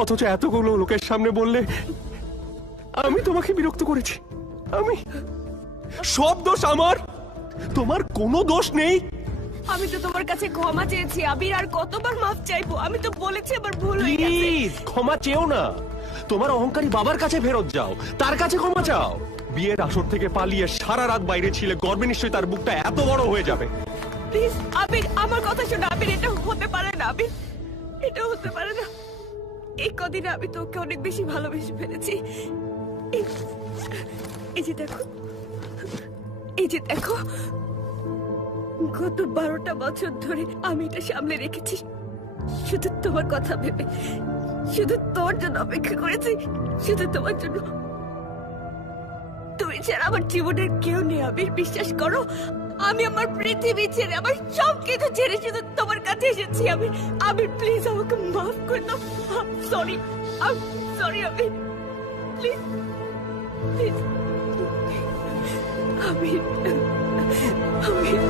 অথচ এতগুলো লোকের সামনে বললে আমি তোমাকে বিরক্ত করেছি। আমি সব দোষ আমার, তোমার কোনো দোষ নেই। আমি তো তোমার কাছে ক্ষমা চেয়েছি আবির, আর কতবার মাফ চাইবো? আমি তো বলেছি আমার ভুল হয়ে গেছে। প্লিজ ক্ষমা চেও না, তোমার অহংকারী বাবার কাছে ফেরত যাও, তার কাছে ক্ষমা চাও। বিয়ের আসর থেকে পালিয়ে সারা রাত বাইরে ছিলে, গর্বে নিশ্চয়ই তার বুকটা এত বড় হয়ে যাবে। প্লিজ আবির, আমার কথা শোনো আবির, এটা হতে পারে না আবির, এটা হতে পারে না। এই কদিনে আমি তোকে অনেক বেশি ভালোবেসে ফেলেছি। এই যে দেখো, এই যে দেখো, গত 12টা বছর ধরে আমি এটা সামলে রেখেছি শুধু তোমার কথা ভেবে, শুধু তোর জন্য অপেক্ষা করেছি, শুধু তোমার জন্য। তুমি ছাড়া আমার জীবনের কেউ নেই আবির, বিশ্বাস করো। আমি আমার পৃথিবী ছেড়ে, আমার সব কিছু ছেড়ে শুধু তোমার কাছে এসেছি আবির। আবির প্লিজ আমাকে মাফ করে দাও। Sorry, sorry Abir, please please Abir, Abir.